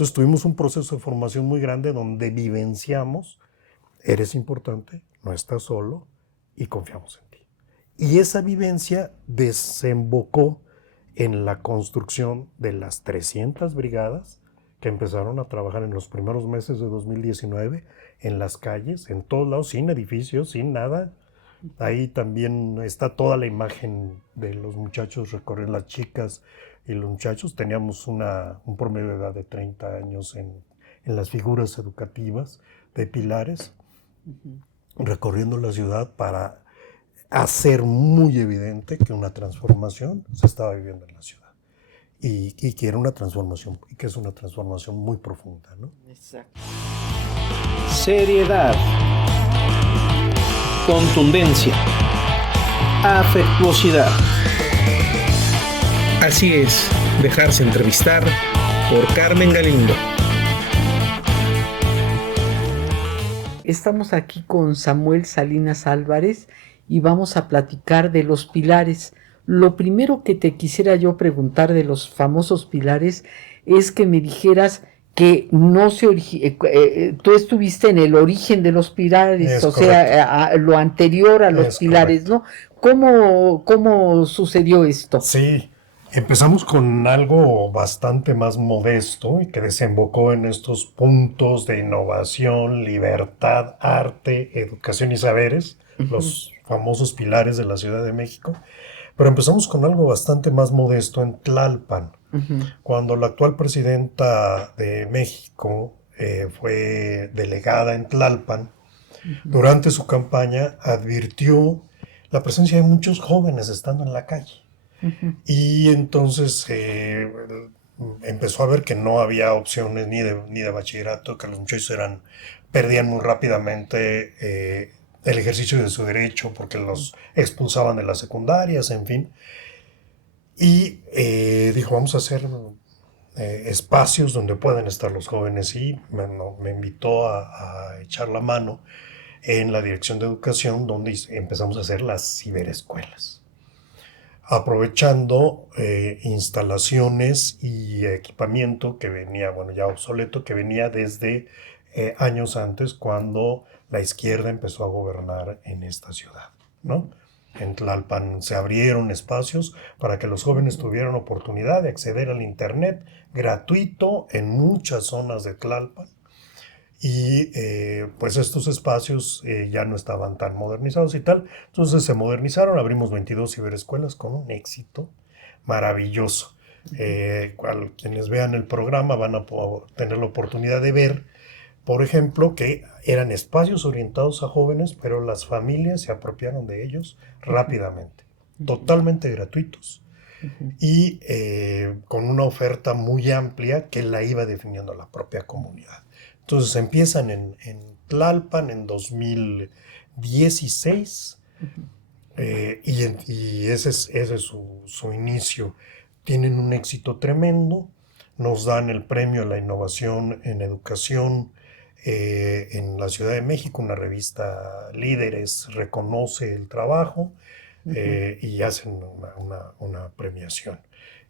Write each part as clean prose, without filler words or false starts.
Entonces tuvimos un proceso de formación muy grande donde vivenciamos, eres importante, no estás solo y confiamos en ti. Y esa vivencia desembocó en la construcción de las 300 brigadas que empezaron a trabajar en los primeros meses de 2019 en las calles, en todos lados, sin edificios, sin nada. Ahí también está toda la imagen de los muchachos recorriendo, las chicas y los muchachos. Teníamos un promedio de edad de 30 años en las figuras educativas de pilares, recorriendo la ciudad para hacer muy evidente que una transformación se estaba viviendo en la ciudad. Y que era una transformación, y que es una transformación muy profunda, ¿no? Exacto. Seriedad, contundencia, afectuosidad. Así es, dejarse entrevistar por Carmen Galindo. Estamos aquí con Samuel Salinas Álvarez y vamos a platicar de los pilares. Lo primero que te quisiera yo preguntar de los famosos pilares es que me dijeras que no se tú estuviste en el origen de los pilares, Es o correcto. sea, lo anterior a los Es pilares, correcto. ¿no? ¿Cómo sucedió esto? Sí, empezamos con algo bastante más modesto y que desembocó en estos puntos de innovación, libertad, arte, educación y saberes, los famosos pilares de la Ciudad de México. Pero empezamos con algo bastante más modesto en Tlalpan. Cuando la actual presidenta de México fue delegada en Tlalpan, durante su campaña advirtió la presencia de muchos jóvenes estando en la calle. Y entonces empezó a ver que no había opciones ni de bachillerato, que los muchachos perdían muy rápidamente el ejercicio de su derecho porque los expulsaban de las secundarias, en fin. Y dijo, vamos a hacer espacios donde puedan estar los jóvenes, y me invitó a echar la mano en la Dirección de Educación, donde empezamos a hacer las ciberescuelas, aprovechando instalaciones y equipamiento que venía, bueno, ya obsoleto, que venía desde años antes, cuando la izquierda empezó a gobernar en esta ciudad, ¿no? En Tlalpan se abrieron espacios para que los jóvenes tuvieran oportunidad de acceder al internet gratuito en muchas zonas de Tlalpan. Y pues estos espacios ya no estaban tan modernizados y tal. Entonces se modernizaron, abrimos 22 ciberescuelas con un éxito maravilloso. Quienes vean el programa van a tener la oportunidad de ver, por ejemplo, que eran espacios orientados a jóvenes, pero las familias se apropiaron de ellos rápidamente, totalmente gratuitos, y con una oferta muy amplia que la iba definiendo la propia comunidad. Entonces empiezan en Tlalpan en 2016 y ese es su inicio. Tienen un éxito tremendo, nos dan el premio a la innovación en educación en la Ciudad de México, una revista Líderes reconoce el trabajo y hacen una premiación.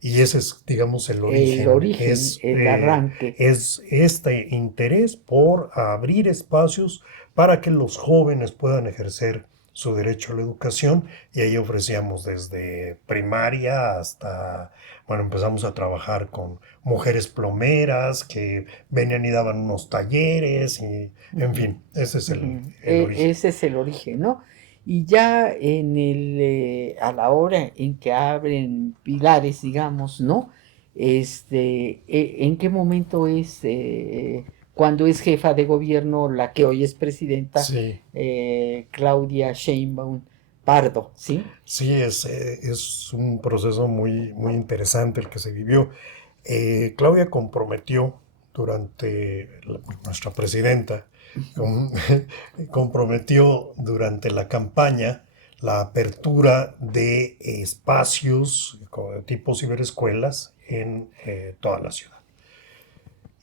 Y ese es, digamos, el origen, el arranque. Es este interés por abrir espacios para que los jóvenes puedan ejercer su derecho a la educación, y ahí ofrecíamos desde primaria hasta, bueno, empezamos a trabajar con mujeres plomeras que venían y daban unos talleres, y en fin, ese es el origen. Ese es el origen, ¿no? Y ya a la hora en que abren pilares, digamos, ¿no? ¿En qué momento es cuando es jefa de gobierno la que hoy es presidenta, Sí. Claudia Sheinbaum Pardo, ¿sí? Sí, es un proceso muy, muy interesante el que se vivió. Claudia comprometió nuestra presidenta, comprometió durante la campaña la apertura de espacios tipo ciberescuelas en toda la ciudad.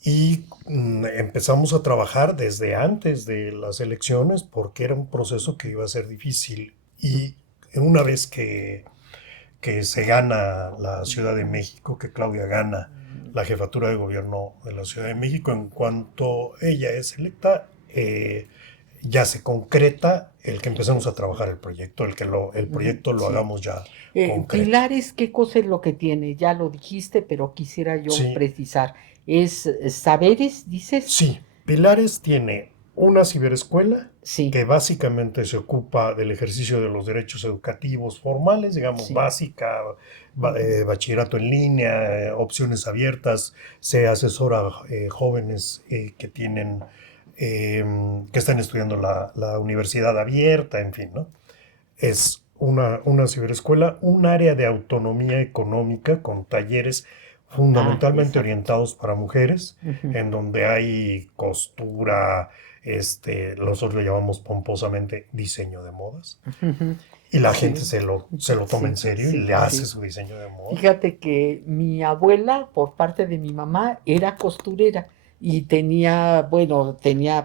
Y empezamos a trabajar desde antes de las elecciones porque era un proceso que iba a ser difícil. Y una vez que se gana la Ciudad de México, que Claudia gana la jefatura de gobierno de la Ciudad de México. En cuanto ella es electa, ya se concreta el que empecemos a trabajar el proyecto, el proyecto lo Sí. hagamos ya concreto. Pilares, ¿qué cosa es lo que tiene? Ya lo dijiste, pero quisiera yo Sí. precisar. ¿Es saberes, dices? Sí, Pilares tiene una ciberescuela Sí. que básicamente se ocupa del ejercicio de los derechos educativos formales, digamos, Sí. básica, bachillerato en línea, opciones abiertas, se asesora jóvenes que tienen, que están estudiando la universidad abierta, en fin, ¿no? Es una ciberescuela, un área de autonomía económica con talleres fundamentalmente exacto. orientados para mujeres, Ujú. en donde hay costura, nosotros le llamamos pomposamente diseño de modas, Ujú. y la Sí. gente se lo toma Sí, en serio y sí, le hace sí. su diseño de moda. Fíjate que mi abuela, por parte de mi mamá, era costurera y tenía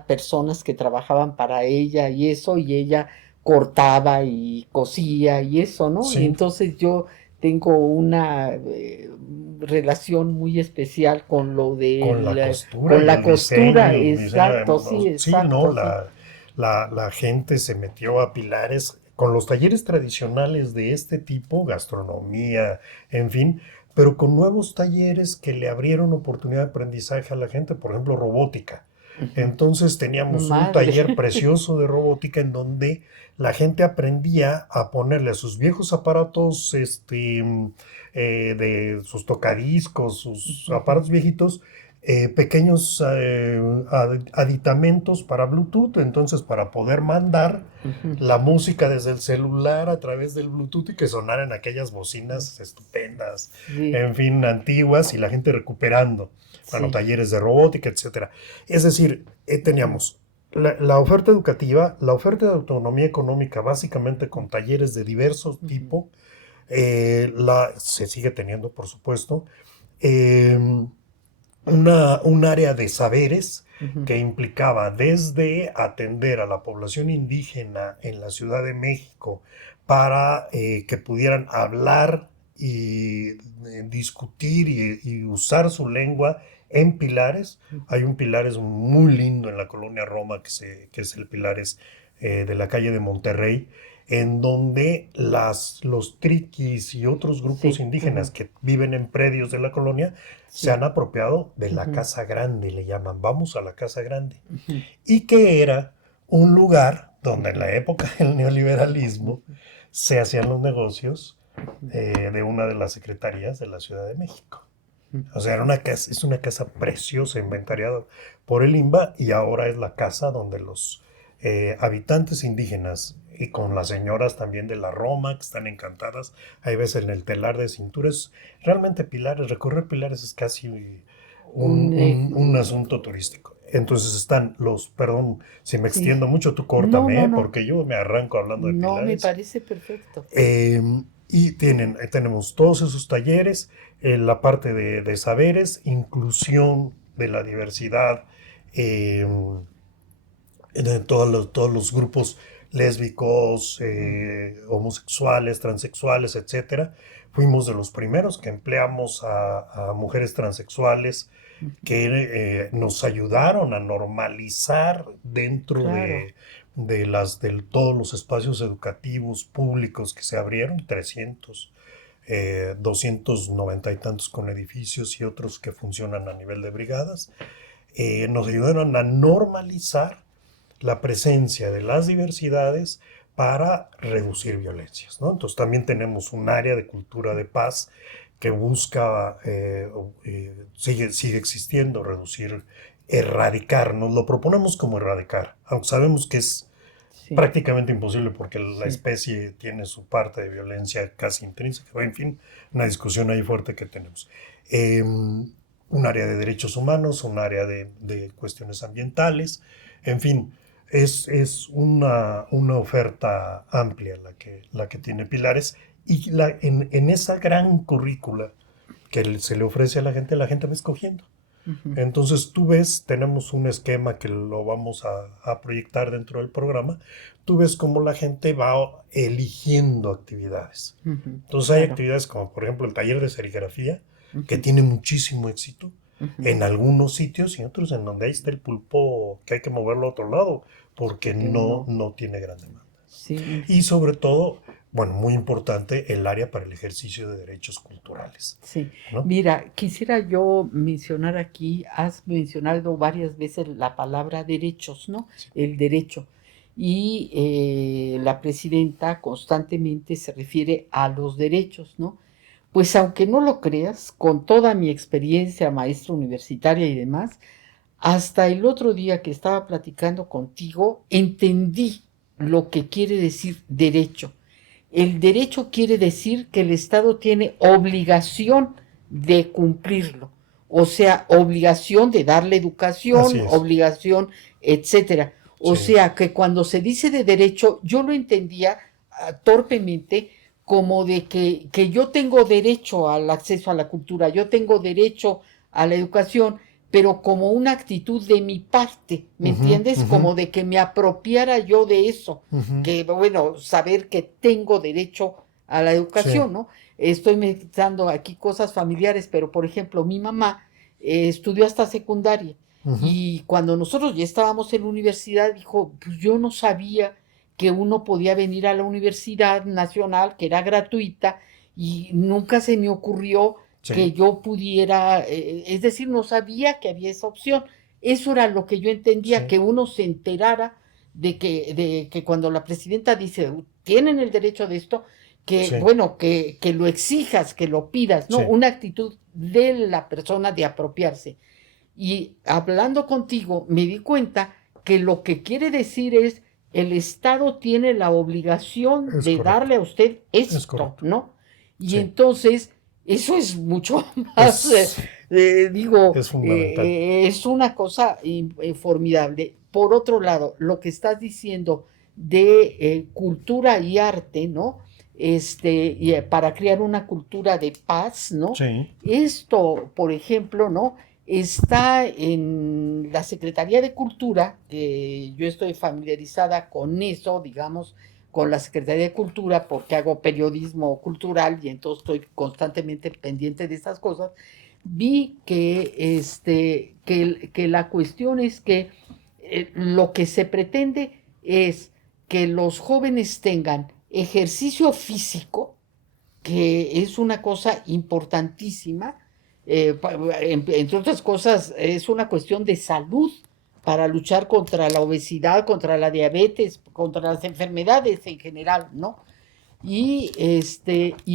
personas que trabajaban para ella y eso, y ella cortaba y cosía y eso, ¿no? Y Sí, entonces yo tengo una relación muy especial con lo con la del, costura con y la el diseño, costura, de exacto, sí, modas. Sí, no, exacto, sí. la gente se metió a Pilares con los talleres tradicionales de este tipo, gastronomía, en fin, pero con nuevos talleres que le abrieron oportunidad de aprendizaje a la gente, por ejemplo, robótica. Ujú. Entonces teníamos un Madre. taller precioso de robótica en donde la gente aprendía a ponerle a sus viejos aparatos, de sus tocadiscos, sus aparatos viejitos, pequeños aditamentos para Bluetooth, entonces para poder mandar Ujú. la música desde el celular a través del Bluetooth y que sonaran aquellas bocinas estupendas, Sí, en fin, antiguas, y la gente recuperando. Bueno, sí. talleres de robótica, etcétera. Es decir, teníamos la oferta educativa, la oferta de autonomía económica, básicamente con talleres de diversos Ujú. tipos, se sigue teniendo, por supuesto, eh, un área de saberes Ujú. que implicaba desde atender a la población indígena en la Ciudad de México para que pudieran hablar y discutir y usar su lengua en Pilares. Hay un Pilares muy lindo en la colonia Roma que es el Pilares de la calle de Monterrey, en donde los triquis y otros grupos Sí. indígenas Ujú. que viven en predios de la colonia se Sí. han apropiado de la Ujú. Casa Grande, le llaman, vamos a la Casa Grande, Ujú. y que era un lugar donde en la época del neoliberalismo se hacían los negocios de una de las secretarías de la Ciudad de México. O sea, es una casa preciosa, inventariada por el INBA, y ahora es la casa donde los habitantes indígenas y con las señoras también de la Roma, que están encantadas, hay veces en el telar de cinturas. Realmente Pilares, recorrer Pilares es casi Un, un asunto turístico. Entonces perdón, si me sí. extiendo mucho, tú No, córtame, no, no. porque yo me arranco hablando de No, me Pilares. parece perfecto. Y tenemos todos esos talleres, la parte de saberes, inclusión de la diversidad, eh, de todos los grupos lésbicos, homosexuales, transexuales, etcétera. Fuimos de los primeros que empleamos a mujeres transexuales que nos ayudaron a normalizar dentro Claro. de todos los espacios educativos públicos que se abrieron, 300, 290 y tantos con edificios y otros que funcionan a nivel de brigadas. Nos ayudaron a normalizar la presencia de las diversidades para reducir violencias, ¿no? Entonces también tenemos un área de cultura de paz que busca, sigue existiendo, reducir, erradicar. Nos lo proponemos como erradicar, aunque sabemos que es Sí, prácticamente imposible porque la sí. especie tiene su parte de violencia casi intrínseca. En fin, una discusión ahí fuerte que tenemos. Un área de derechos humanos, un área de cuestiones ambientales, en fin, es una oferta amplia la que tiene Pilares, y en esa gran currícula que se le ofrece a la gente va escogiendo. Ujú. Entonces tú ves, tenemos un esquema que lo vamos a proyectar dentro del programa, tú ves cómo la gente va eligiendo actividades. Ujú. Entonces hay Claro. actividades como por ejemplo el taller de serigrafía, que tiene muchísimo éxito Ujú. en algunos sitios y otros en donde ahí está el pulpo que hay que moverlo a otro lado porque Porque no, no. no tiene gran demanda. Sí, Y sobre todo, bueno, muy importante, el área para el ejercicio de derechos culturales, sí. ¿no? Mira, quisiera yo mencionar aquí, has mencionado varias veces la palabra derechos, ¿no? El derecho. Y la presidenta constantemente se refiere a los derechos, ¿no? Pues aunque no lo creas, con toda mi experiencia maestra universitaria y demás, hasta el otro día que estaba platicando contigo, entendí lo que quiere decir derecho. El derecho quiere decir que el Estado tiene obligación de cumplirlo, o sea, obligación de darle Así educación, es, obligación, etcétera. O sí. sea, que cuando se dice de derecho, yo lo entendía torpemente como de que yo tengo derecho al acceso a la cultura, yo tengo derecho a la educación, pero como una actitud de mi parte, ¿me Ujú, entiendes? ujú, Como de que me apropiara yo de eso, ujú, que bueno, saber que tengo derecho a la sí. educación, ¿no? Estoy meditando aquí cosas familiares, pero por ejemplo, mi mamá estudió hasta secundaria Ujú, y cuando nosotros ya estábamos en la universidad, dijo, pues yo no sabía que uno podía venir a la Universidad Nacional, que era gratuita, y nunca se me ocurrió que sí, yo pudiera, es decir, no sabía que había esa opción. Eso era lo que yo entendía, sí, que uno se enterara de que cuando la presidenta dice, tienen el derecho de esto, que sí, bueno, que lo exijas, que lo pidas, ¿no? sí, Una actitud de la persona de apropiarse. Y hablando contigo, me di cuenta que lo que quiere decir es, el Estado tiene la obligación es de correcto, darle a usted es esto, correcto, ¿no? Y sí. entonces, eso es mucho más, Es, digo, es fundamental. es una cosa formidable. Por otro lado, lo que estás diciendo de cultura y arte, ¿no? Y, para crear una cultura de paz, ¿no? Sí, Esto, por ejemplo, ¿no? Está en la Secretaría de Cultura, que yo estoy familiarizada con eso, digamos, con la Secretaría de Cultura, porque hago periodismo cultural y entonces estoy constantemente pendiente de estas cosas. Vi que la cuestión es que lo que se pretende es que los jóvenes tengan ejercicio físico, que es una cosa importantísima, entre otras cosas, es una cuestión de salud para luchar contra la obesidad, contra la diabetes, contra las enfermedades en general, ¿no? Y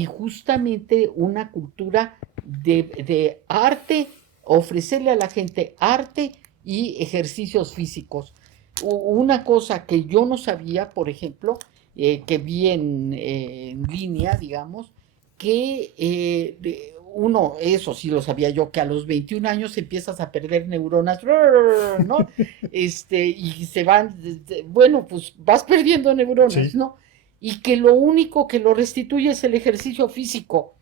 justamente una cultura de arte, ofrecerle a la gente arte y ejercicios físicos. Una cosa que yo no sabía, por ejemplo, que vi en línea, digamos, que uno, eso sí lo sabía yo, que a los 21 años empiezas a perder neuronas, ¿no? Y se van, bueno, pues vas perdiendo neuronas, sí, ¿no? Y que lo único que lo restituye es el ejercicio físico.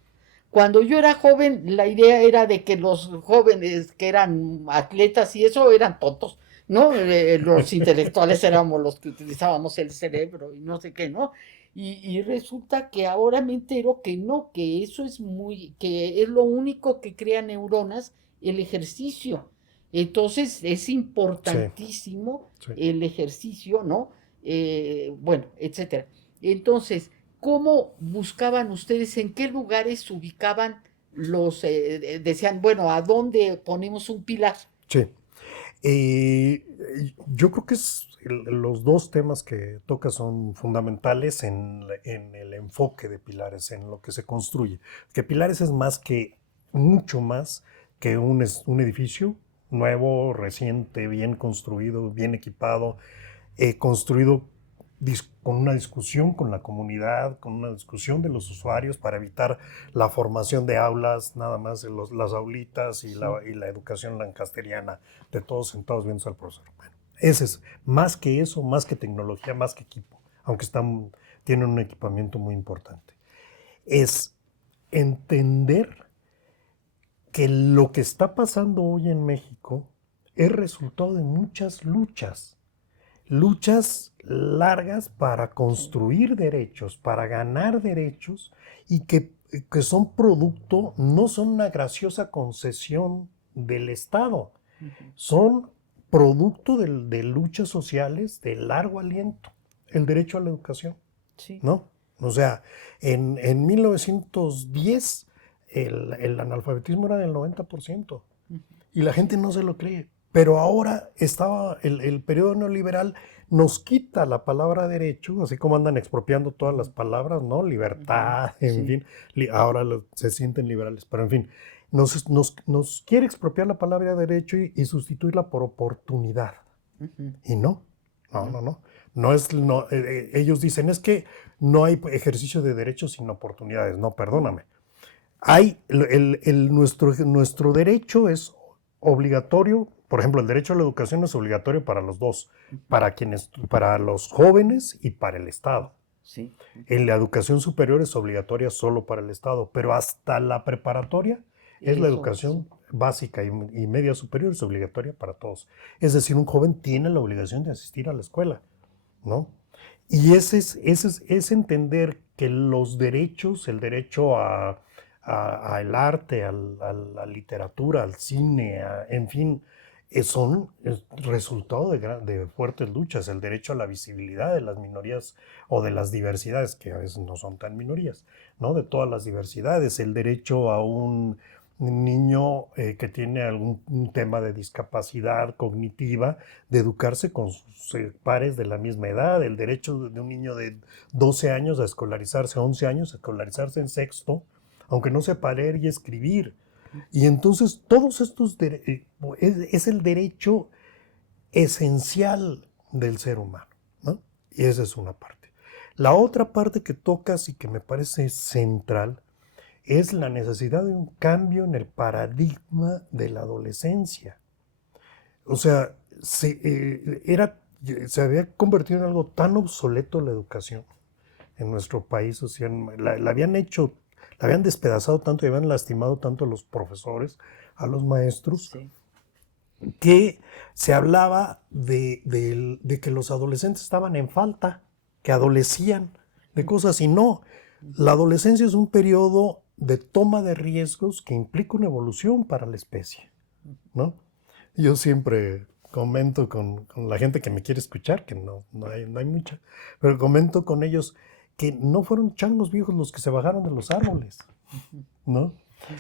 Cuando yo era joven, la idea era de que los jóvenes que eran atletas y eso eran tontos, ¿no? Los intelectuales éramos los que utilizábamos el cerebro y no sé qué, ¿no? Y resulta que ahora me entero que no, que eso es que es lo único que crea neuronas, el ejercicio. Entonces es sí, importantísimo sí. el ejercicio, ¿no? Bueno, etcétera. Entonces, ¿cómo buscaban ustedes, en qué lugares se ubicaban decían, bueno, ¿a dónde ponemos un pilar? Sí. Eh, yo creo que los dos temas que toca son fundamentales en el enfoque de Pilares, en lo que se construye. Que Pilares es más que, mucho más que un edificio nuevo, reciente, bien construido, bien equipado, construido con una discusión con la comunidad, con una discusión de los usuarios para evitar la formación de aulas, nada más en las aulitas Sí. y la educación lancasteriana, de todos sentados viendo al profesor. Bueno, ese es más que eso, más que tecnología, más que equipo, aunque tienen un equipamiento muy importante. Es entender que lo que está pasando hoy en México es resultado de muchas luchas largas para Sí. construir derechos, para ganar derechos y que que son producto, no son una graciosa concesión del Estado, son producto de luchas sociales de largo aliento, el derecho a la educación, Sí. ¿no? O sea, en 1910 el analfabetismo era del 90% y la gente no se lo cree. Pero ahora el periodo neoliberal nos quita la palabra derecho, así como andan expropiando todas las palabras, ¿no? Libertad, en fin, ahora se sienten liberales, pero en fin, nos quiere expropiar la palabra derecho y sustituirla por oportunidad. Y no. No es, ellos dicen, es que no hay ejercicio de derechos sin oportunidades. No, perdóname. Nuestro derecho es obligatorio, por ejemplo, el derecho a la educación es obligatorio para los dos, para los jóvenes y para el Estado. Sí. En la educación superior es obligatoria solo para el Estado, pero hasta la preparatoria es la educación básica y media superior es obligatoria para todos. Es decir, un joven tiene la obligación de asistir a la escuela, ¿no? Y ese es entender que los derechos, el derecho al arte, a la literatura, al cine, en fin, son el resultado de fuertes luchas, el derecho a la visibilidad de las minorías o de las diversidades, que a veces no son tan minorías, ¿no? De todas las diversidades, el derecho a un niño que tiene algún tema de discapacidad cognitiva, de educarse con sus pares de la misma edad, el derecho de un niño de 12 años a escolarizarse, 11 años a escolarizarse en sexto, aunque no sepa leer y escribir. Y entonces todos estos es el derecho esencial del ser humano, ¿no? Y esa es una parte. La otra parte que tocas y que me parece central es la necesidad de un cambio en el paradigma de la adolescencia. O sea, se había convertido en algo tan obsoleto la educación en nuestro país. O sea, la habían despedazado tanto y habían lastimado tanto a los profesores, a los maestros, sí, que se hablaba de que los adolescentes estaban en falta, que adolecían de cosas, y no. La adolescencia es un periodo de toma de riesgos que implica una evolución para la especie, ¿no? Yo siempre comento con la gente que me quiere escuchar, que no hay mucha, pero comento con ellos que no fueron changos viejos los que se bajaron de los árboles, ¿no?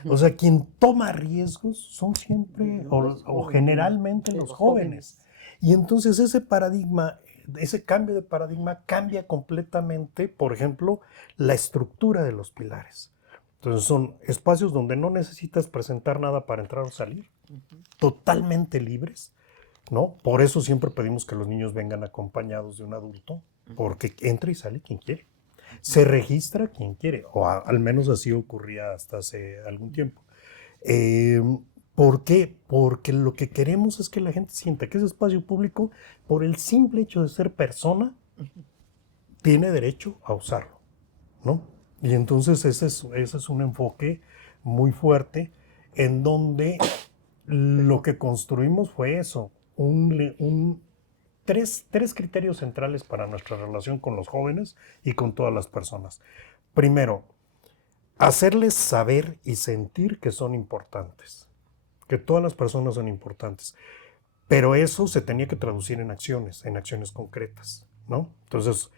O sea, quien toma riesgos son siempre o generalmente los jóvenes. Y entonces ese paradigma, ese cambio de paradigma cambia completamente, por ejemplo, la estructura de los pilares. Entonces son espacios donde no necesitas presentar nada para entrar o salir, totalmente libres, ¿no? Por eso siempre pedimos que los niños vengan acompañados de un adulto, porque entra y sale quien quiere. Se registra quien quiere, o al menos así ocurría hasta hace algún tiempo. ¿Por qué? Porque lo que queremos es que la gente sienta que ese espacio público, por el simple hecho de ser persona, tiene derecho a usarlo, ¿no? Y entonces ese es un enfoque muy fuerte en donde lo que construimos fue eso, tres criterios centrales para nuestra relación con los jóvenes y con todas las personas. Primero, hacerles saber y sentir que son importantes, que todas las personas son importantes. Pero eso se tenía que traducir en acciones concretas, ¿no? Entonces,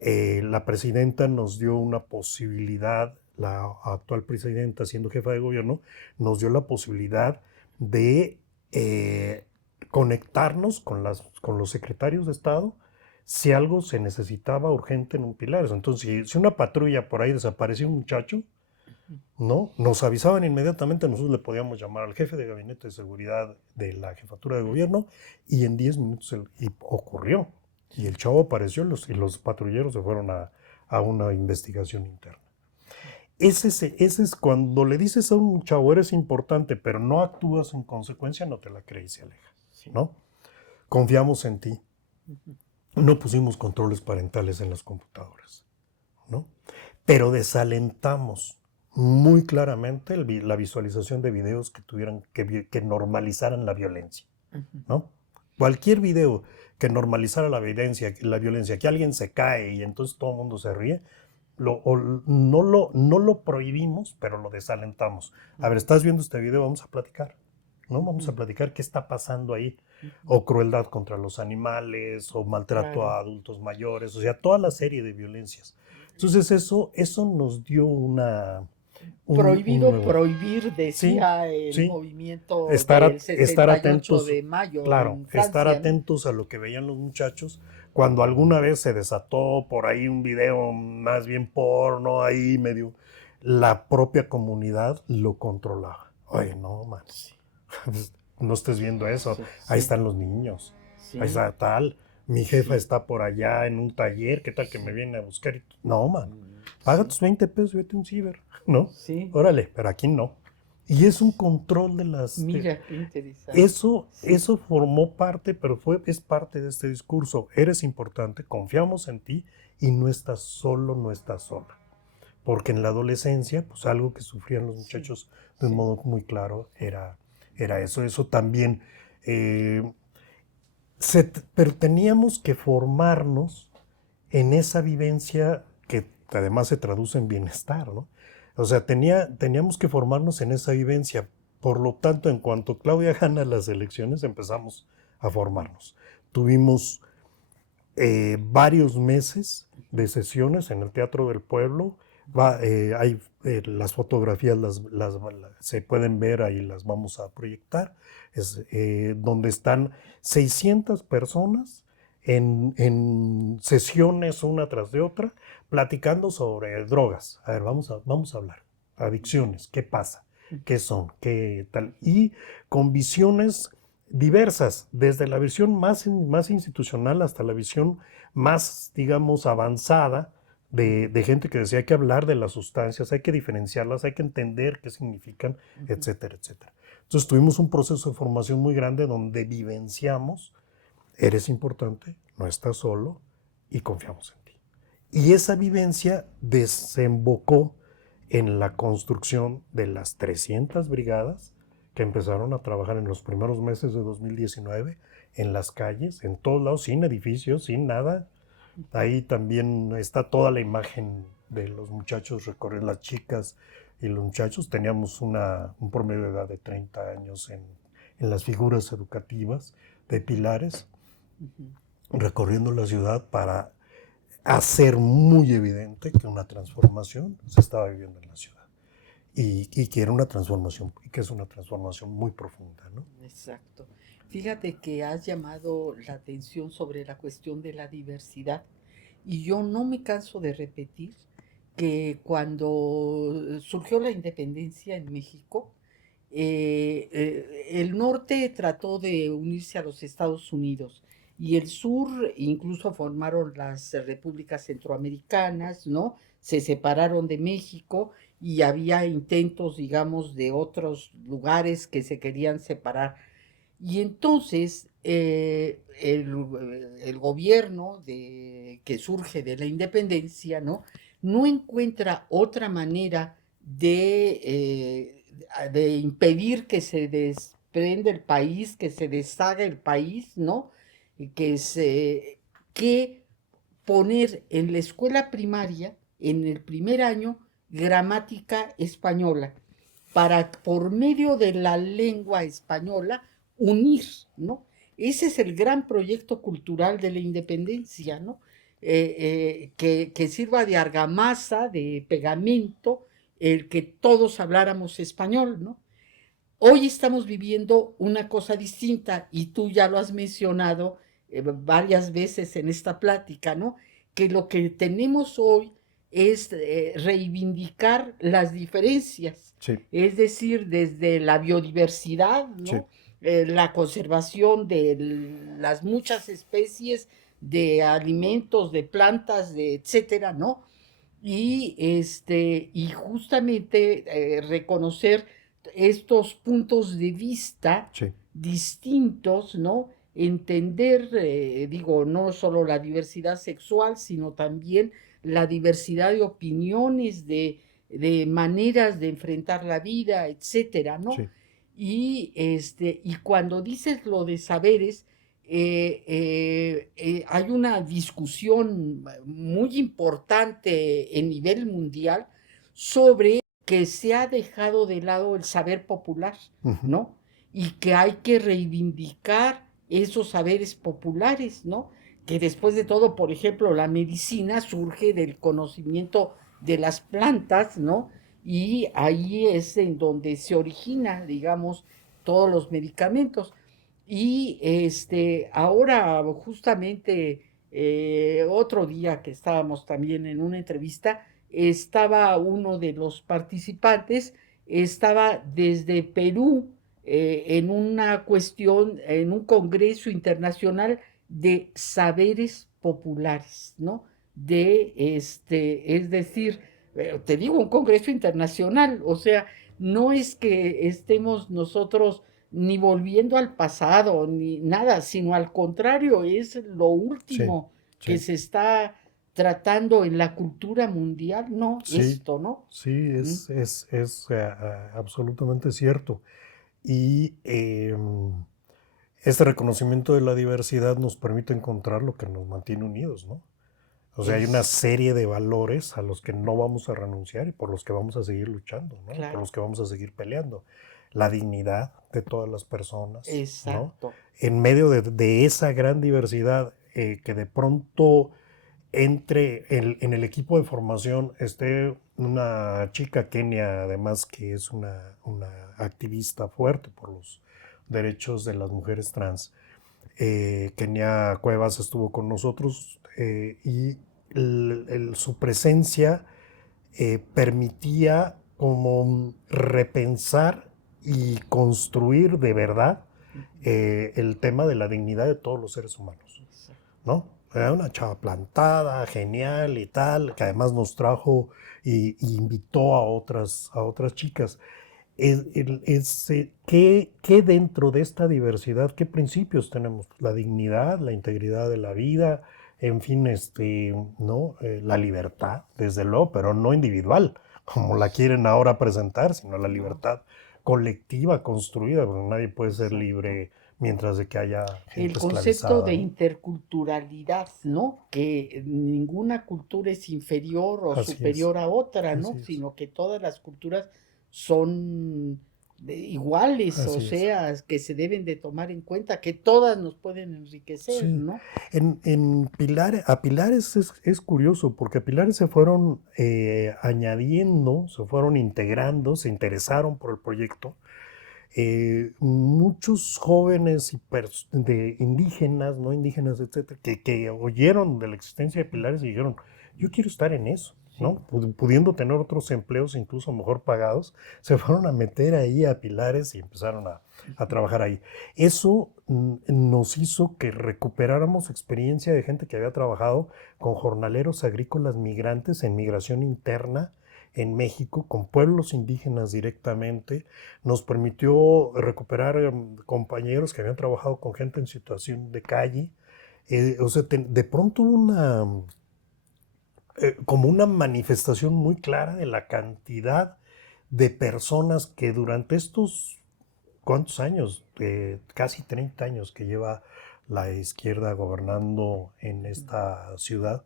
la presidenta nos dio una posibilidad, la actual presidenta, siendo jefa de gobierno, nos dio la posibilidad de conectarnos con los secretarios de Estado si algo se necesitaba urgente en un pilar. Entonces, si una patrulla por ahí desaparecía un muchacho, ¿no? Nos avisaban inmediatamente, nosotros le podíamos llamar al jefe de gabinete de seguridad de la jefatura de gobierno y en 10 minutos ocurrió. Y el chavo apareció y los patrulleros se fueron a una investigación interna. Ese es cuando le dices a un chavo, eres importante, pero no actúas en consecuencia, no te la cree y se aleja, ¿no? Confiamos en ti. No pusimos controles parentales en las computadoras, ¿no? Pero desalentamos muy claramente la visualización de videos que normalizaran la violencia, ¿no? Cualquier video que normalizara la violencia, que alguien se cae y entonces todo el mundo se ríe, no lo prohibimos, pero lo desalentamos. A ver, estás viendo este video, vamos a platicar, ¿no? Vamos a platicar qué está pasando ahí. O crueldad contra los animales, o maltrato a adultos mayores, o sea, toda la serie de violencias. Entonces eso nos dio Prohibido prohibir, decía el sí. movimiento estar del 68 atentos, de mayo claro, en Francia, estar ¿no? atentos a lo que veían los muchachos. Cuando alguna vez se desató por ahí un video más bien porno, ahí medio, la propia comunidad lo controlaba. Oye, no, man, no estés viendo eso, Sí, ahí sí. están los niños, Sí. ahí está tal, mi jefa Sí. está por allá en un taller, ¿qué tal que me viene a buscar? No, man, paga Sí. tus 20 pesos y vete a un ciber, ¿no? Sí. Órale, pero aquí no. Y es un control de las... Mira, qué interesante. Eso formó parte, pero es parte de este discurso. Eres importante, confiamos en ti y no estás solo, no estás sola. Porque en la adolescencia, pues algo que sufrían los muchachos de un modo muy claro era eso. Eso también... pero teníamos que formarnos en esa vivencia que además se traduce en bienestar, ¿no? O sea, teníamos que formarnos en esa vivencia. Por lo tanto, en cuanto Claudia gana las elecciones, empezamos a formarnos. Tuvimos varios meses de sesiones en el Teatro del Pueblo. Las fotografías se pueden ver, ahí las vamos a proyectar, donde están 600 personas en sesiones una tras de otra, platicando sobre drogas. A ver, vamos a hablar. Adicciones, ¿qué pasa? ¿Qué son? ¿Qué tal? Y con visiones diversas, desde la visión más institucional hasta la visión más, digamos, avanzada de gente que decía hay que hablar de las sustancias, hay que diferenciarlas, hay que entender qué significan, etcétera, etcétera. Entonces tuvimos un proceso de formación muy grande donde vivenciamos, eres importante, no estás solo y confiamos en ti. Y esa vivencia desembocó en la construcción de las 300 brigadas que empezaron a trabajar en los primeros meses de 2019 en las calles, en todos lados, sin edificios, sin nada. Ahí también está toda la imagen de los muchachos recorrer, las chicas y los muchachos. Teníamos un promedio de edad de 30 años en las figuras educativas de pilares, recorriendo la ciudad para hacer muy evidente que una transformación se estaba viviendo en la ciudad. Y que era una transformación, y que es una transformación muy profunda, ¿no? Exacto. Fíjate que has llamado la atención sobre la cuestión de la diversidad y yo no me canso de repetir que cuando surgió la independencia en México, el norte trató de unirse a los Estados Unidos y el sur incluso formaron las repúblicas centroamericanas, ¿no? Se separaron de México y había intentos, digamos, de otros lugares que se querían separar. Y entonces el gobierno que surge de la independencia, ¿no? No encuentra otra manera de impedir que se desprenda el país, que se deshaga el país, ¿no? Que poner en la escuela primaria, en el primer año, gramática española, para por medio de la lengua española unir, ¿no? Ese es el gran proyecto cultural de la independencia, ¿no? Que sirva de argamasa, de pegamento, el que todos habláramos español, ¿no? Hoy estamos viviendo una cosa distinta y tú ya lo has mencionado varias veces en esta plática, ¿no? Que lo que tenemos hoy es reivindicar las diferencias, Sí. es decir, desde la biodiversidad, ¿no? Sí. La conservación de las muchas especies de alimentos, de plantas, de etcétera, ¿no? Y justamente reconocer estos puntos de vista Sí. distintos, ¿no? Entender, digo, no solo la diversidad sexual, sino también la diversidad de opiniones, de maneras de enfrentar la vida, etcétera, ¿no? Sí. Y cuando dices lo de saberes, hay una discusión muy importante en nivel mundial sobre que se ha dejado de lado el saber popular, ¿no? Y que hay que reivindicar esos saberes populares, ¿no? Que después de todo, por ejemplo, la medicina surge del conocimiento de las plantas, ¿no? Y ahí es en donde se origina, digamos, todos los medicamentos. Y ahora justamente otro día que estábamos también en una entrevista, estaba uno de los participantes, estaba desde Perú en una cuestión, en un congreso internacional de saberes populares, ¿no? Es decir, te digo, un congreso internacional, o sea, no es que estemos nosotros ni volviendo al pasado, ni nada, sino al contrario, es lo último que se está tratando en la cultura mundial, ¿no? Esto, ¿no? Sí, es absolutamente cierto. Y este reconocimiento de la diversidad nos permite encontrar lo que nos mantiene unidos, ¿no? O sea, hay una serie de valores a los que no vamos a renunciar y por los que vamos a seguir luchando, ¿no? Claro. Por los que vamos a seguir peleando. La dignidad de todas las personas, exacto, ¿no? En medio de esa gran diversidad que de pronto entre en el equipo de formación esté una chica Kenia, además que es una activista fuerte por los derechos de las mujeres trans. Kenia Cuevas estuvo con nosotros y su presencia permitía como repensar y construir de verdad el tema de la dignidad de todos los seres humanos, ¿no? Era una chava plantada, genial y tal, que además nos trajo y invitó a otras chicas. ¿Qué dentro de esta diversidad, qué principios tenemos? La dignidad, la integridad de la vida, en fin, ¿no? La libertad, desde luego, pero no individual, como la quieren ahora presentar, sino la libertad colectiva, construida, porque nadie puede ser libre mientras de que haya gente el concepto de interculturalidad, ¿no? Que ninguna cultura es inferior o superior a otra, ¿no? Sino que todas las culturas son iguales, o sea, que se deben de tomar en cuenta, que todas nos pueden enriquecer, ¿no? A Pilares es curioso, porque a Pilares se fueron añadiendo, se fueron integrando, se interesaron por el proyecto. Muchos jóvenes de indígenas, no indígenas, etcétera, que oyeron de la existencia de Pilares y dijeron, yo quiero estar en eso, ¿no? Pudiendo tener otros empleos, incluso mejor pagados, se fueron a meter ahí a Pilares y empezaron a trabajar ahí. Eso nos hizo que recuperáramos experiencia de gente que había trabajado con jornaleros agrícolas migrantes en migración interna en México, con pueblos indígenas directamente. Nos permitió recuperar compañeros que habían trabajado con gente en situación de calle. O sea, de pronto como una manifestación muy clara de la cantidad de personas que durante estos, ¿cuántos años? Casi 30 años que lleva la izquierda gobernando en esta ciudad,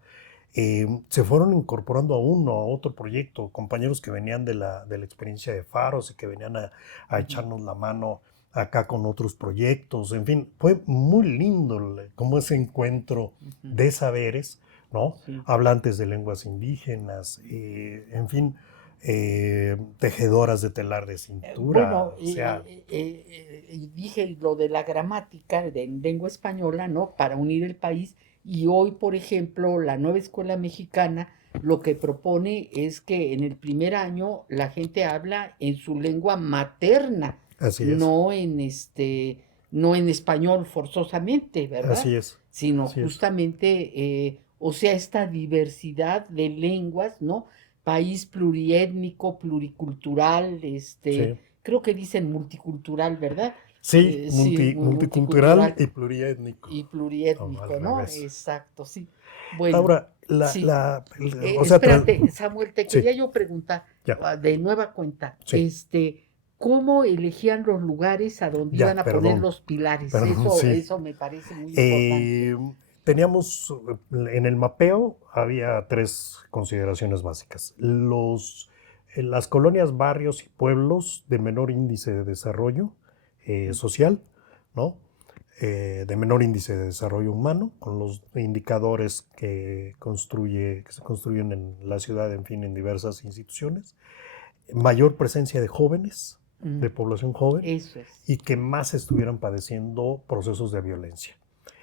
se fueron incorporando a uno, a otro proyecto, compañeros que venían de la experiencia de Faros y que venían a echarnos la mano acá con otros proyectos. En fin, fue muy lindo como ese encuentro de saberes, ¿no? Hablantes de lenguas indígenas, en fin, tejedoras de telar de cintura. Bueno, dije lo de la gramática en lengua española, ¿no? Para unir el país. Y hoy, por ejemplo, la nueva escuela mexicana lo que propone es que en el primer año la gente habla en su lengua materna, no en español forzosamente, ¿verdad? Así es. Sino justamente, o sea, esta diversidad de lenguas, ¿no? País pluriétnico, pluricultural, creo que dicen multicultural, ¿verdad? Sí, multicultural y pluriétnico. Y pluriétnico, ¿no? Exacto, sí. Bueno, ahora, espérate, Samuel, te quería yo preguntar de nueva cuenta, cómo elegían los lugares a donde Ya, iban a poner perdón, los pilares. perdón, sí. Eso me parece muy importante. Teníamos, en el mapeo había 3 consideraciones básicas. Las colonias, barrios y pueblos de menor índice de desarrollo social, ¿no? De menor índice de desarrollo humano, con los indicadores que se construyen en la ciudad, en fin, en diversas instituciones. Mayor presencia de jóvenes, de población joven, Eso es. y que más estuvieran padeciendo procesos de violencia.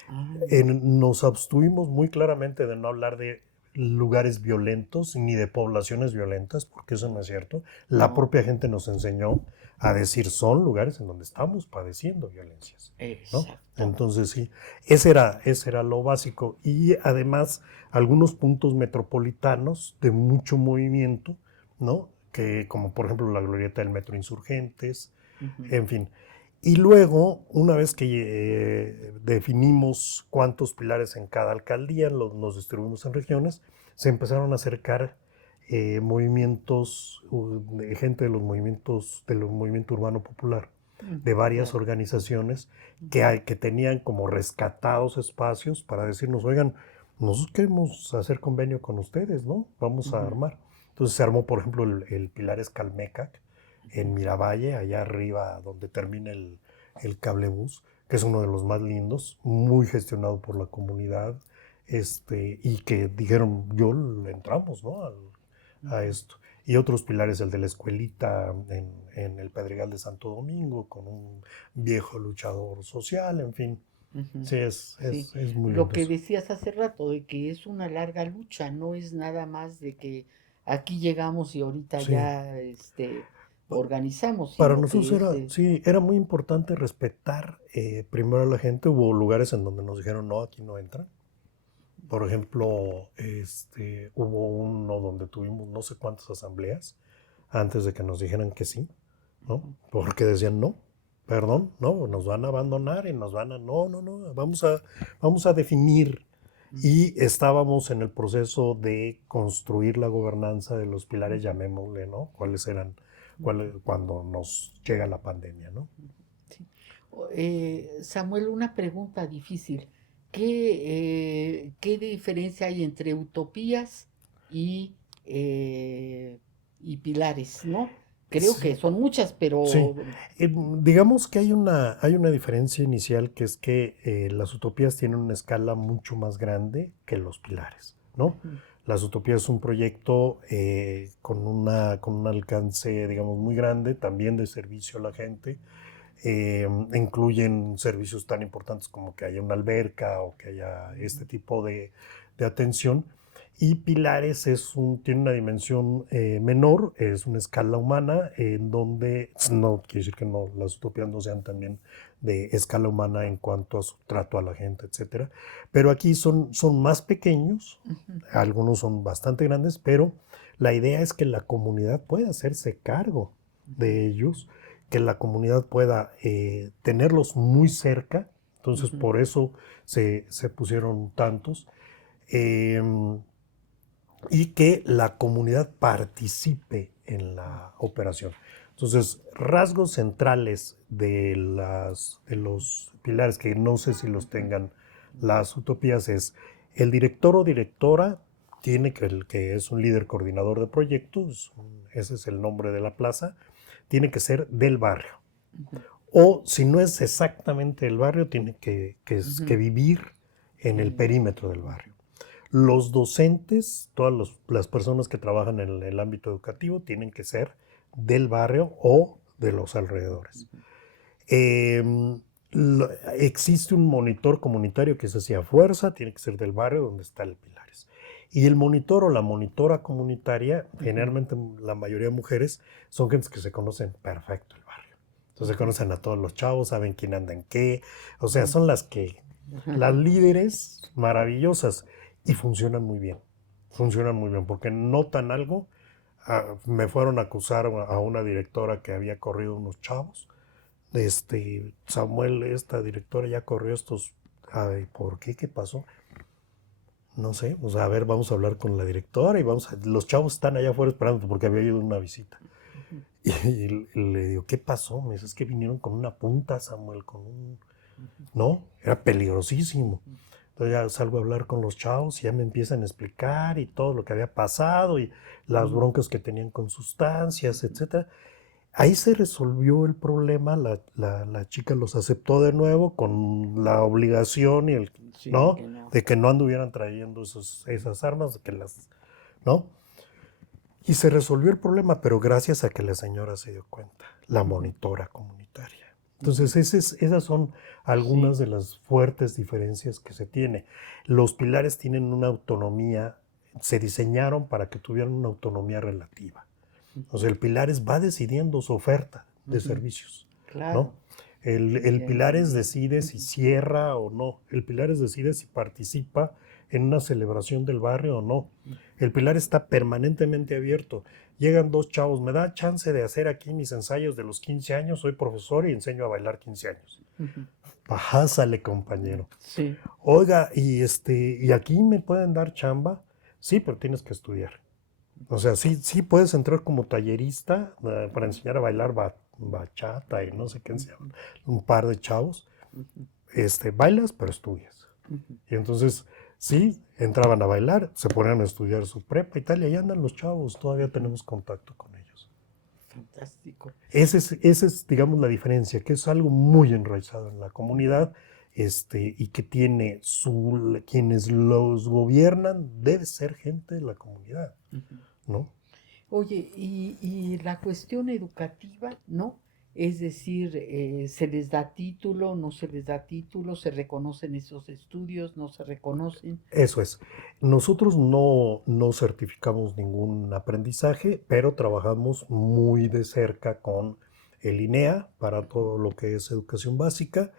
Ah, Nos abstuvimos muy claramente de no hablar de lugares violentos ni de poblaciones violentas, porque eso no es cierto. La no, propia gente nos enseñó a decir son lugares en donde estamos padeciendo violencias, ¿no? exacto. Entonces sí, ese era lo básico. Y además algunos puntos metropolitanos de mucho movimiento, ¿no? Que, como por ejemplo la glorieta del Metro Insurgentes, en fin. Y luego, una vez que definimos cuántos pilares en cada alcaldía, nos distribuimos en regiones, se empezaron a acercar movimientos, de gente de los movimientos, del movimiento urbano popular, de varias Claro. organizaciones que tenían como rescatados espacios para decirnos, oigan, nosotros queremos hacer convenio con ustedes, ¿no? Vamos a armar. Entonces se armó, por ejemplo, el Pilares Calmecac en Miravalle, allá arriba donde termina el cablebús, que es uno de los más lindos, muy gestionado por la comunidad, y que dijeron, yo le entramos, ¿no? A esto. Y otros pilares, el de la escuelita en el Pedregal de Santo Domingo, con un viejo luchador social, en fin. Sí, Sí, es muy lo lindo que eso. decías hace rato, de que es una larga lucha, no es nada más de que aquí llegamos y ahorita Sí. ya organizamos, Para sino nosotros que es, era, sí, era muy importante respetar primero a la gente. Hubo lugares en donde nos dijeron, no, aquí no entran. Por ejemplo, hubo uno donde tuvimos no sé cuántas asambleas antes de que nos dijeran que sí, ¿no? Porque decían, no, perdón, no, nos van a abandonar y nos van a, no, no, no, vamos a definir. Y estábamos en el proceso de construir la gobernanza de los pilares, llamémosle, ¿no? ¿Cuáles eran, cuando nos llega la pandemia, ¿no? sí. Samuel, una pregunta difícil. ¿Qué diferencia hay entre utopías y, y pilares, no? Creo Sí, que son muchas, sí. pero... Digamos que hay una diferencia inicial, que es que las utopías tienen una escala mucho más grande que los pilares, ¿no? Las utopías es un proyecto con un alcance, digamos, muy grande, también de servicio a la gente. Incluyen servicios tan importantes como que haya una alberca o que haya este tipo de atención. Y Pilares tiene una dimensión menor, es una escala humana, en donde no quiere decir que no, las utopías no sean también de escala humana en cuanto a su trato a la gente, etcétera. Pero aquí son más pequeños, algunos son bastante grandes, pero la idea es que la comunidad pueda hacerse cargo de ellos, que la comunidad pueda tenerlos muy cerca. Entonces, por eso se pusieron tantos. Eh, y que la comunidad participe en la operación. Entonces, rasgos centrales de los pilares, que no sé si los tengan las utopías, es el director o directora, el que es un líder coordinador de proyectos, ese es el nombre de la plaza, tiene que ser del barrio. O si no es exactamente del barrio, tiene que vivir en el perímetro del barrio. Los docentes, todas las personas que trabajan en el ámbito educativo, tienen que ser del barrio o de los alrededores. Eh, Existe un monitor comunitario que es hacia fuerza, tiene que ser del barrio donde está el Pilares. Y el monitor o la monitora comunitaria, generalmente la mayoría de mujeres, son gentes que se conocen perfecto el barrio. Entonces se conocen a todos los chavos, saben quién anda en qué. O sea, son las líderes maravillosas y funcionan muy bien. Funcionan muy bien porque notan algo. Me fueron a acusar a una directora que había corrido unos chavos. Samuel, esta directora ya corrió estos. Ay, ¿por qué? ¿Qué pasó? No sé, o sea, a ver, vamos a hablar con la directora y los chavos están allá afuera esperando porque había ido una visita. Y le digo, ¿qué pasó? Me dice, es que vinieron con una punta, Samuel, ¿no? Era peligrosísimo. Entonces ya salgo a hablar con los chavos y ya me empiezan a explicar y todo lo que había pasado y las broncas que tenían con sustancias, etcétera. Ahí se resolvió el problema, la chica los aceptó de nuevo con la obligación y Sí, ¿no? que no. De que no anduvieran trayendo esas armas, ¿no? Y se resolvió el problema, pero gracias a que la señora se dio cuenta, la monitora comunitaria. Entonces, esas son algunas de las fuertes diferencias que se tiene. Los pilares tienen una autonomía, se diseñaron para que tuvieran una autonomía relativa. O sea, el Pilares va decidiendo su oferta de servicios, Claro. ¿no? El Ya Pilares entendí. decide si cierra o no. El Pilares decide si participa en una celebración del barrio o no. El Pilar está permanentemente abierto. Llegan dos chavos, me da chance de hacer aquí mis ensayos de los 15 años, soy profesor y enseño a bailar 15 años. Pásale, compañero. Sí. Oiga, ¿y aquí me pueden dar chamba? Sí, pero tienes que estudiar. O sea, sí puedes entrar como tallerista para enseñar a bailar bachata y no sé qué enseñan. Un par de chavos. Bailas, pero estudias. Y entonces, sí, entraban a bailar, se ponían a estudiar su prepa y tal, y ahí andan los chavos, todavía tenemos contacto con ellos. Fantástico. Esa es, digamos, la diferencia, que es algo muy enraizado en la comunidad, y que tiene quienes los gobiernan, debe ser gente de la comunidad, ¿no? Oye, y la cuestión educativa, ¿no? Es decir, ¿se les da título, no se les da título, se reconocen esos estudios, no se reconocen? Eso es. Nosotros no certificamos ningún aprendizaje, pero trabajamos muy de cerca con el INEA para todo lo que es educación básica,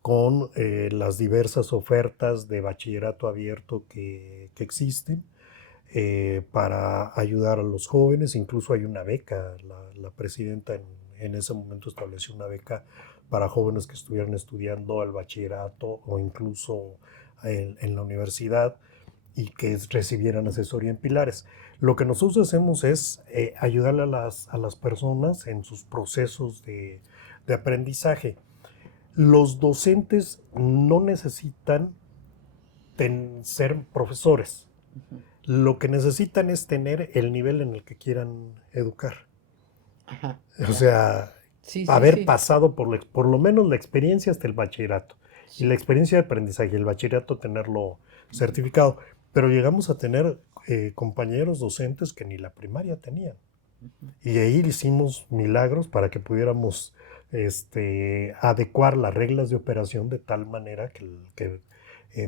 con las diversas ofertas de bachillerato abierto que existen para ayudar a los jóvenes. Incluso hay una beca, la presidenta en ese momento estableció una beca para jóvenes que estuvieran estudiando el bachillerato o incluso en la universidad y que recibieran asesoría en pilares. Lo que nosotros hacemos es ayudarle a las personas en sus procesos de aprendizaje. Los docentes no necesitan ser profesores. Lo que necesitan es tener el nivel en el que quieran educar. Ajá, O ya. sea, Sí, sí, haber sí. pasado por lo menos la experiencia hasta el bachillerato. Y la Sí. experiencia de aprendizaje, el bachillerato tenerlo certificado. Pero llegamos a tener compañeros docentes que ni la primaria tenían. Y ahí hicimos milagros para que pudiéramos adecuar las reglas de operación de tal manera que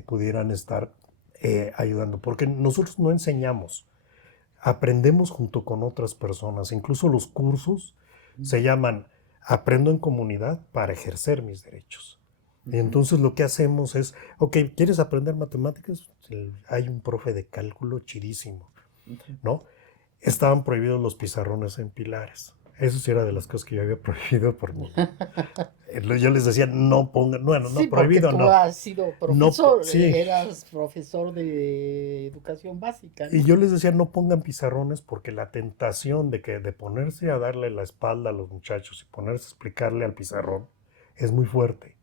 pudieran estar ayudando. Porque nosotros no enseñamos, aprendemos junto con otras personas. Incluso los cursos se llaman Aprendo en comunidad para ejercer mis derechos. Y entonces lo que hacemos es, ok, ¿quieres aprender matemáticas? Hay un profe de cálculo chidísimo, ¿no? Estaban prohibidos los pizarrones en pilares. Eso sí era de las cosas que yo había prohibido por mí. Yo les decía, no pongan, bueno, Sí, no, porque prohibido tú no. has sido No, profesor, sí. eras profesor de educación básica, Y ¿no? yo les decía, no pongan pizarrones porque la tentación de ponerse a darle la espalda a los muchachos y ponerse a explicarle al pizarrón es muy fuerte.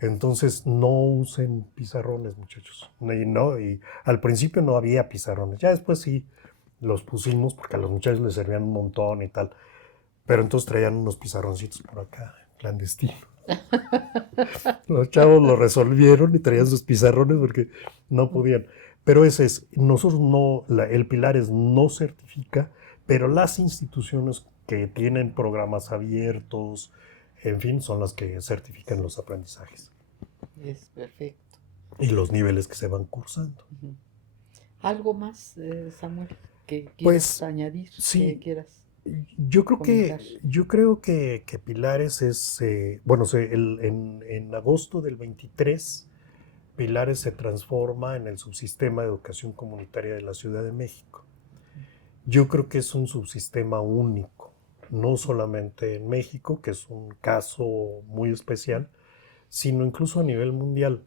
Entonces no usen pizarrones, muchachos. Y al principio no había pizarrones. Ya después sí los pusimos porque a los muchachos les servían un montón y tal. Pero entonces traían unos pizarroncitos por acá, clandestinos. Los chavos lo resolvieron y traían sus pizarrones porque no podían. Pero nosotros no, el Pilares no certifica, pero las instituciones que tienen programas abiertos, en fin, son las que certifican los aprendizajes Es perfecto. y los niveles que se van cursando. ¿Algo más, Samuel, que quieras Pues añadir, que sí, quieras yo creo comentar? que Pilares es, bueno, en agosto del 23, Pilares se transforma en el subsistema de educación comunitaria de la Ciudad de México. Yo creo que es un subsistema único, no solamente en México, que es un caso muy especial, sino incluso a nivel mundial.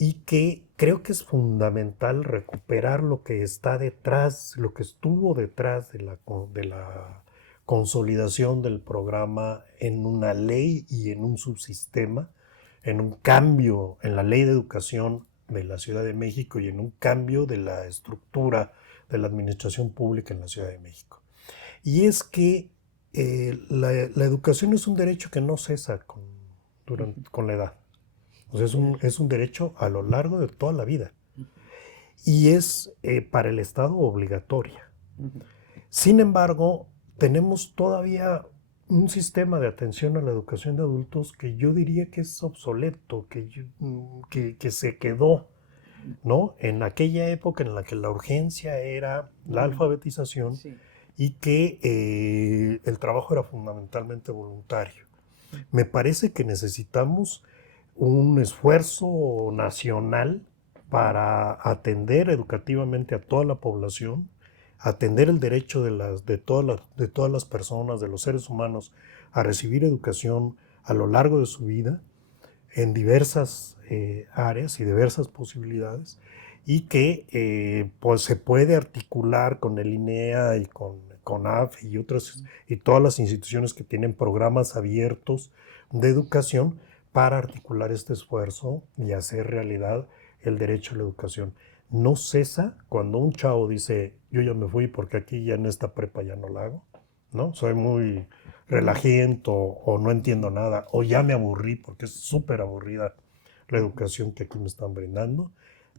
Y que creo que es fundamental recuperar lo que está detrás, lo que estuvo detrás de la consolidación del programa en una ley y en un subsistema, en un cambio en la ley de educación de la Ciudad de México y en un cambio de la estructura de la administración pública en la Ciudad de México. Y es que la educación es un derecho que no cesa con la edad. O sea, es un derecho a lo largo de toda la vida. Y es para el Estado obligatoria. Sin embargo, tenemos todavía un sistema de atención a la educación de adultos que yo diría que es obsoleto, que se quedó, ¿no? En aquella época en la que la urgencia era la alfabetización, sí, y que el trabajo era fundamentalmente voluntario. Me parece que necesitamos un esfuerzo nacional para atender educativamente a toda la población, atender el derecho de todas las personas, de los seres humanos, a recibir educación a lo largo de su vida, en diversas áreas y diversas posibilidades, y que pues se puede articular con el INEA y con CONAF y otras, y todas las instituciones que tienen programas abiertos de educación para articular este esfuerzo y hacer realidad el derecho a la educación. No cesa cuando un chavo dice, yo ya me fui porque aquí ya en esta prepa ya no la hago, ¿no? Soy muy relajiento o no entiendo nada, o ya me aburrí porque es súper aburrida la educación que aquí me están brindando.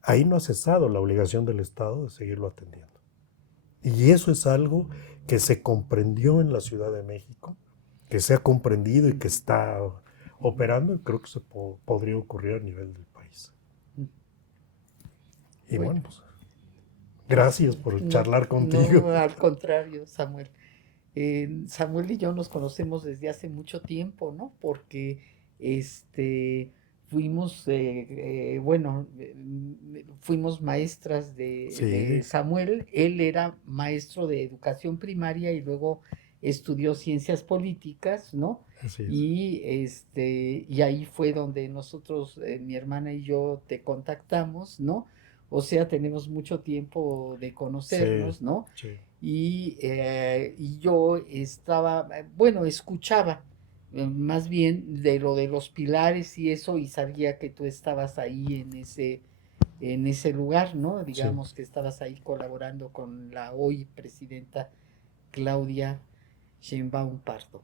Ahí no ha cesado la obligación del Estado de seguirlo atendiendo. Y eso es algo que se comprendió en la Ciudad de México, que se ha comprendido y que está operando, y creo que se podría ocurrir a nivel del país. Y bueno, pues gracias por charlar contigo. No, al contrario, Samuel. Samuel y yo nos conocemos desde hace mucho tiempo, ¿no? Porque fuimos, fuimos maestras de Samuel. Él era maestro de educación primaria y luego estudió ciencias políticas, ¿no? Así es. Y ahí fue donde nosotros, mi hermana y yo, te contactamos, ¿no? O sea, tenemos mucho tiempo de conocernos, Sí, ¿no? sí. Y yo escuchaba más bien de lo de los pilares y eso, y sabía que tú estabas ahí en ese lugar, ¿no? Digamos, sí, que estabas ahí colaborando con la hoy presidenta Claudia Sheinbaum Pardo.